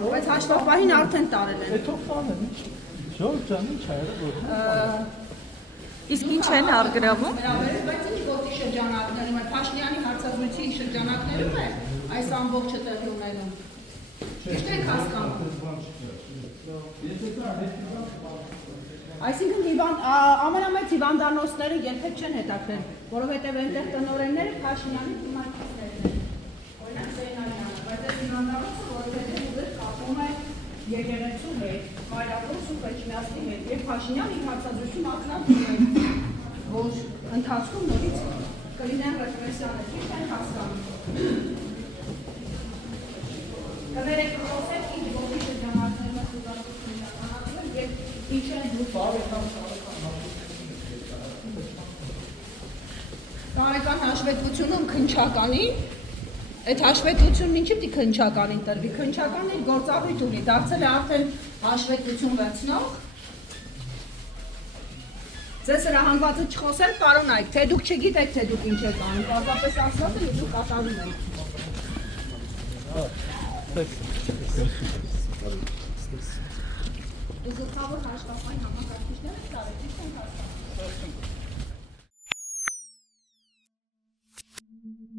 Բայց հաշվապահին արդեն տարել են։ Էթով տանեն, Ժորժ ջան, ինչ է եղել։ Իսկ ինչ են առգրավում։ Բայց ինչ գործի շրջանակներում է, Փաշինյանի հարցազրույցի շրջանակներում է այս ամբողջը տեղի ունենում։ Ճիշտ եք հասկանում։ Այսինքն ամենամեծ հիվանդանոցները երբեք չեն հետաքրել, որովհետև այնտեղ տնօրենները Փաշինյանի դիմացիներն են։ Օրինակ Սեյնալյանը, բայց այս հիվանդանոցը որովհետև ուղիղ կապում է եկեղեցու հետ, Մայրաքաղաք Սուրբ Էջմիածնի հետ, եւ Փաշինյանը իր հարցազրույցում ակնարկում է, որ ընթացքում նորից կլինեն ռեպրեսիաներ, ճիշտ են հասկանում։ Կվերեք խոսեք ինչ ողի շրջանակներում խուզարկություն իրականացվել եւ ինչ են դուք տարեկան հաշվետվությունում քննչականի այդ հաշվետվությունն ինչի՞ պիտի քննչականին տրվի, քննչականը իր գործառույթ ունի, դարձել է արդեն հաշվետվություն վերցնող։ Ձեզ հրահանգվածը չխոսել, պարոն Այկ, թե դուք չգիտեք, թե դուք ինչ եք անում, պարզապես ասված է, դուք կատարում եք։ Դուք գլխավոր հաշվապահի համակարգիչներ եք տարել, ճիշտ եք հասկանում։